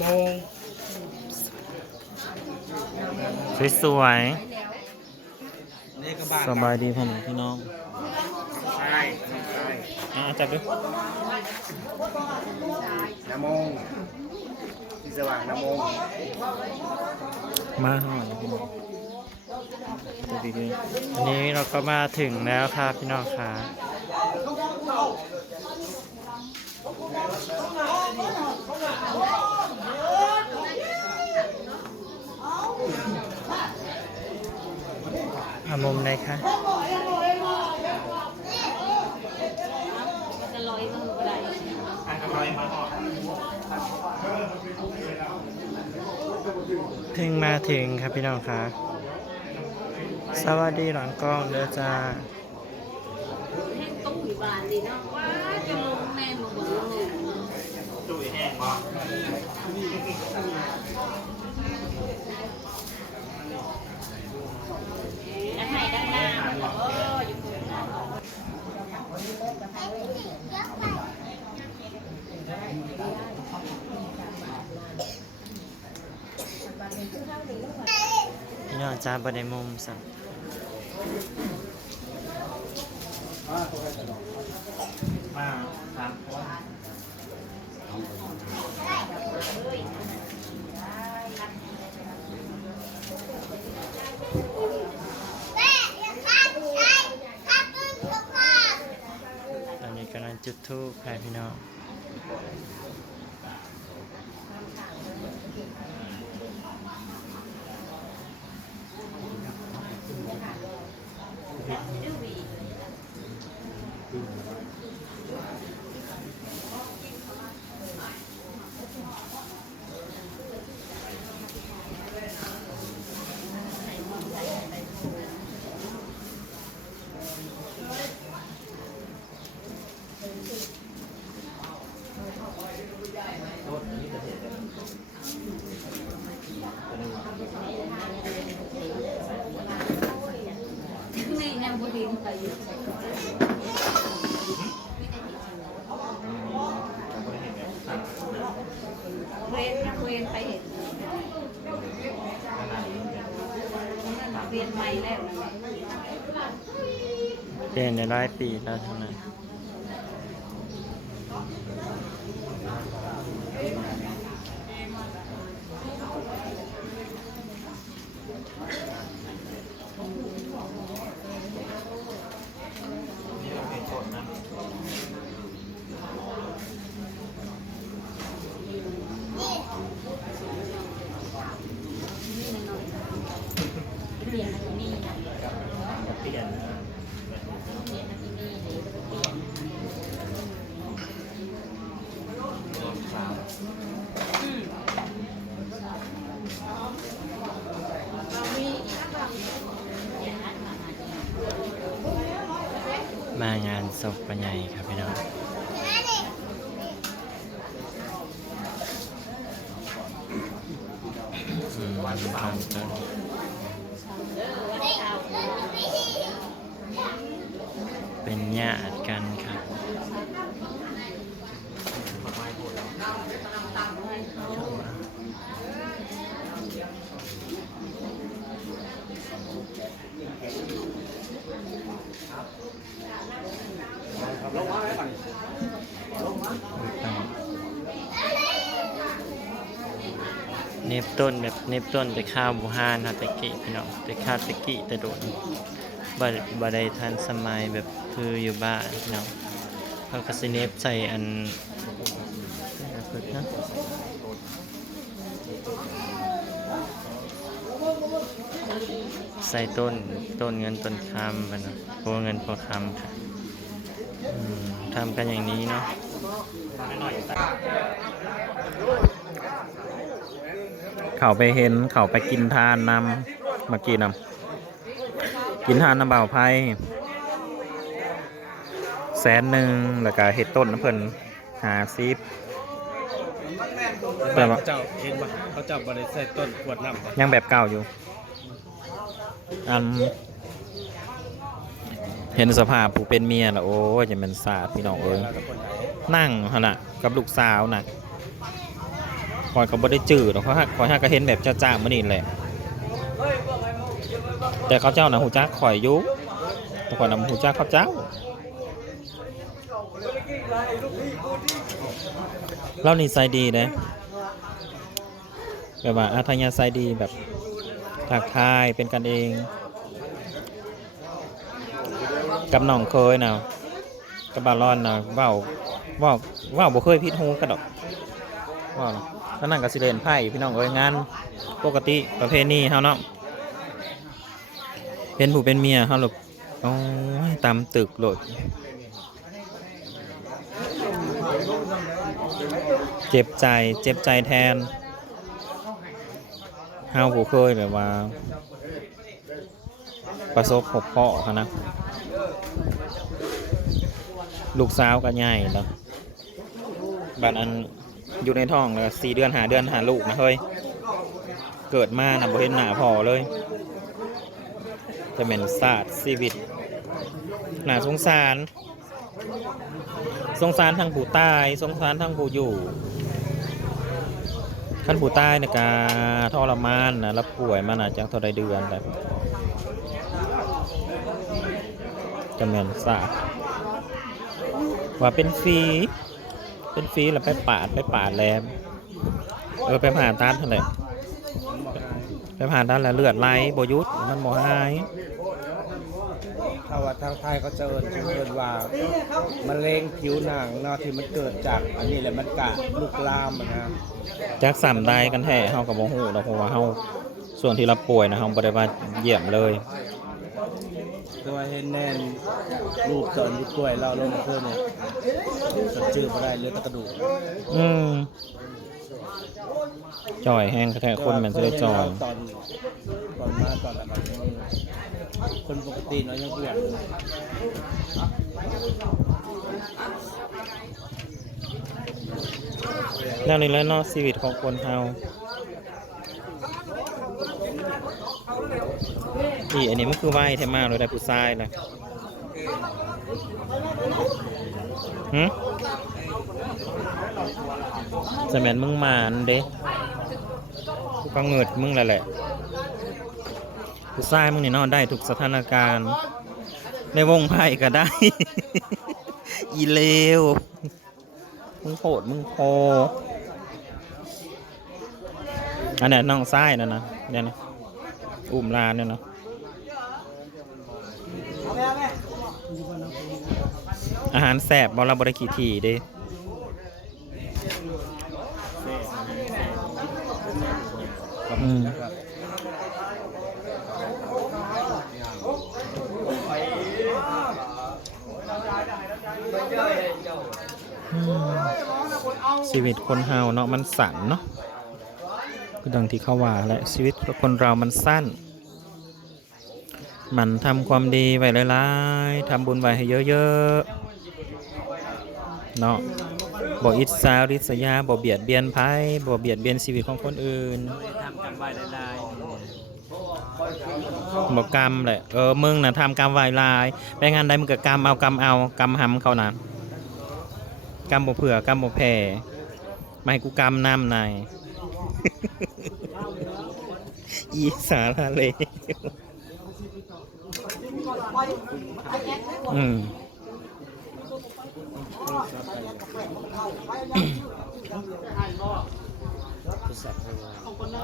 โมง สวยนี่ก็บ้านๆสบายดีพ่อแม่พี่น้องใช่ใช่อะจับดูน้ำมงที่สว่างน้ำมงมาข้างหลังพี่น้องดีๆอันนี้เราก็มาถึงแล้วครับพี่น้องค่ะอ มุมไหนคะจะลอยมือก็ได้ถึงมาถึงครับพี่น้องค่ะสวัสดีหลังกล้องเด้อจ้าแห้งตุ้ยบานนี่เนาะว้าจะลงแม่มาบ่ลงตุ้ยแห้งบ่ แล้วให้ด้านหน้าเอออยู่ พี่น้อง จ้าบันไดมุมสักมาสามคนตอนนี้กำลังจุดทูปให้พี่น้อง นี่ยังบ่เห็นไปอยู่เรียนนะเรียนไปเห็นเรียนใหม่แล้วนะ เปลี่ยนในร้อยปีแล้วทั้งนั้น เรียนที่นี่นะ เปลี่ยน เรียนที่นี่เลยเปลี่ยน อืมเรามีอย่างนั้นมาเนี่ย มางานศพปัญญาครับพี่น้องอืมทำต้นเป็นญาติกันครับ ลงมาไหมก่อน เน บต้นแบบเนบต้นแต่ข้าวบูฮานฮาตะกิพี่น้องแต่ข้าวตะกิแต่โดนบดบไดทันสมัยแบบคืออยู่บ้านพี่น้องเขาก็สิเนบใส่อันนะใส่ต้นต้นเงินต้นคำมันพวเงินพวคำค่ะทำกันอย่างนี้เนาะ เขาไปเห็นเขาไปกินทานนำเมื่อกี้นำกินทานน้ำเบาไพ่แสนหนึ่งแล้วก็เห็ดต้นน้ำเพิ่นหาซิปแต่ว่าเขาเจ้าเห็นปะเขาเจ้าบริษัทต้นขวดน้ำปะยังแบบเก่าอยู่อันเห็นสภาพผู้เป็นเมียแล้วโอ้ยจะเป็นสาดพี่น้องเอ้ยแล้วก็คนไหนนั่งหั่นน่ะกับลูกสาวน่ะ คอยก็บ่ได้จืดหรอกเขาหักคอยหักก็เห็นแบบจ้าๆมื้อนี้แหละ แต่เขาเจ้าน่ะหูจักข่อยยู่แต่ข่อยน่ะหูจักเขาเจ้า เรานิสัยดีนะแบบว่าอาทยาศัยดีแบบทักทายเป็นกันเอง กับน้องเคยนะกับบาลอนนะเว้าเว้าว้าบ่เคยพิดหูกระดอกว้า แล้วนั่นก็สิเลนไพ่พี่น้องเอ้ยงานปกติประเพณีเฮาเนาะเป็นผู้เป็นเมียเฮาหลบโอ้ยตามตึกโหลดเจ็บใจเจ็บใจแทนเฮาผู้เคยแบบว่า ประสบพบเคราะห์หั้นนะลูกสาวก็ใหญ่แล้วบัดอัน อยู่ในท้องแล้วสี่เดือนหาเดือนหาลูกนะเฮ้ย เกิดมานะบ่เห็นหน้าพอเลยจะเป็นศาสตร์ชีวิตหนาสงสาร สงสารทั้งผู้ตาย สงสารทั้งผู้อยู่ท่านผู้ตายเนการทรมานนะแล้วป่วยมานาจะเท่าใดเดือนแบบจะแม่นศาสาบว่าเป็นฟรี เป็นฟรีแล้วไปปาดไปปาดแลมเออไปผ่าตัดเท่าไหร่ไปผ่าตัดแล้วเลือดไหลบหยุดมันบ่หายถ้าว่าทางไทยเขาจะเอิญเอิญว่ามะเร็งผิวหนังเนาะที่มันเกิดจากอันนี้แหละมันกะลุกลามอะนะจักสามได้กันแท้เฮากับบ่ฮู้ดอกเพราะว่าเฮาส่วนที่เราป่วยนะเฮาบ่ได้ว่าเยี่ยมเลยแต่ว่าเห็นแน่นรูปตอนอยู่กล้วยเราลงมาเพิ่มเนี่ยสดชื่อมาได้เหลือแต่กระดูกอืมจ่อยแห้งแท้คนแมันจะได้จ่อยตอนตอนมาตอนอะไรคนปกตินาะยังอ้วนแล้วนี่แหล้วเนาะชีวิตของคนเฮา อีอันนี้มันคือไหวแท้มากเลยได้ผู้ชายนะหืมจะแม่นมึงมานเด้กูก็เงิดมึงแหละแหละผู้ชายมึงนี่นาะได้ทุกสถานการณ์ ในวงไพ่ก็ได้ อีเลวมึงโหดมึงโพอันนี้น้องซ้ายนะนะเนี่ยนะอุ้มลานเนี่ยนะ อาหารแสบบอลาบริขีทีเด้อืมชีวิตคนเฮาเนาะมันสั้นเนาะคือดังที่เขาว่าแหละชีวิตคนเรามันสั้น มันทำความดีไว้หลายๆทำบุญไว้ให้เยอะๆเนาะบ่อิจฉาริษยาบ่เบียดเบียนภัยบ่เบียดเบียนชีวิตของคนอื่นทำกรรมไว้หลายบ่กรรมแหละเออมึงน่ะทำกรรมไว้หลายไปงานใดมึงก็กรรมเอากรรมเอากรรมหำเขาน่ะกรรมบ่เผื่อกรรมบ่แผ่มาให้กูกรรมน้ำนายอีสาระเลย อืม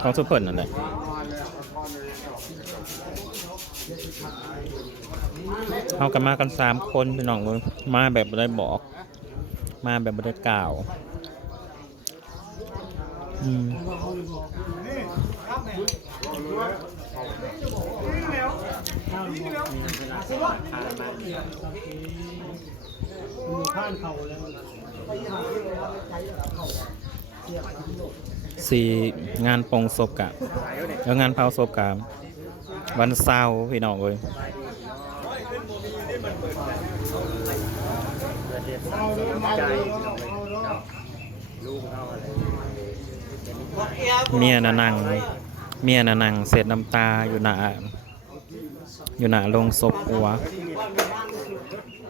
ของสุเพิ่นนั่นแหละเอากันมากันสามคนพี่น้องเอ้ยมาแบบบ่ได้บอก มาแบบบ่ได้กล่าว อืม สี่งานปลงศพกะแล้วงานเผาศพกะวันเสาร์พี่น้องเอ้ยเขาอะไรเมียน่ะนั่งเมียน่ะนั่งเสร็จน้ำตาอยู่หน้า อยู่หน้าโรงศพหัว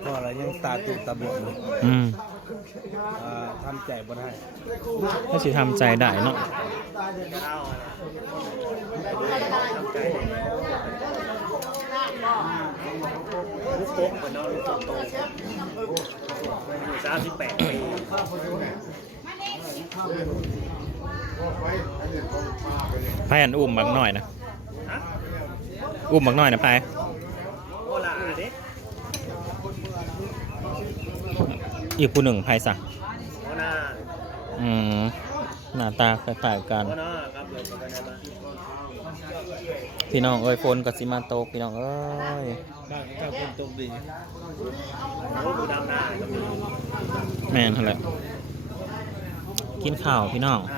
ก็อะไรยังตาตุตาบวมอืมเอ่อทำใจบ่ได้ถ้าสิทำใจได้เนาะลูกโป๊กเหมือนน้องลูกโตโตอยู่สามสิบแปดปีไพ่อันอุ้มบักหน่อยนะ อุ้มบักหน่อยนะไพ่โอลาเด้ อีกผู้หนึ่งไพ่สั่งโอนาอืมหน้าตาคล้ายๆกันโอนาครับเลยเป็นไงมาพี่น้องเอ้ยฝนกับสิมาตกพี่น้องเอ้ยบ้านก็คนตกดีโอ้ดูดำนาก็มีแม่นเท่าไหร่กินข้าวพี่น้องอ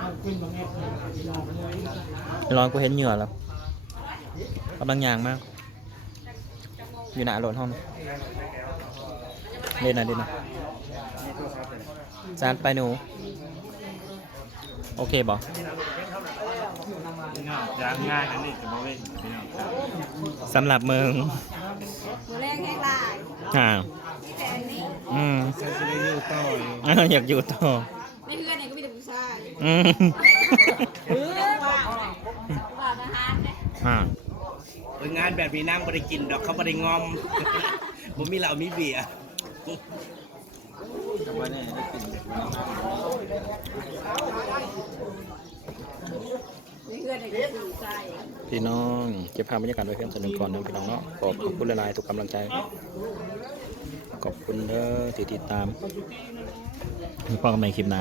่าแข่งกันนะครับร้อนกูเห็นเหงื่อแล้ว กำลังยางมาก อยู่หน้ารถห้องเล่นหนะเล่นหนะจานไปหนู โอเคบอง่ายง่ายนั่นนี่จะมาเว้นพี่น้องครับสำหรับมึงมือแรงให้ลายอ่าแต่อันนี้อืมใช้ชีวิตอยู่ต่ออยู่อ่าอยากอยู่ต่อในเพื่อนเนี่ยก็มีแต่ผู้ชายอืมเออว่าว่าทหารเนี่ย โอ่าเอองานแบบนี้นั่งบ่ได้กินดอกเขาบ่ได้งอมบ่มีเหล้ามีเบียร์ในเพื่อนเนี่ยก็ผู้ชายพี่น้องเก็บภาพบรรยากาศไว้เพียงส่วนหนึ่งก่อนนะพี่น้องเนาะขอบคุณหลายๆทุกกำลังใจ ขอบคุณเด้อที่ติดตามมีพ่อกันใหม่คลิปหน้า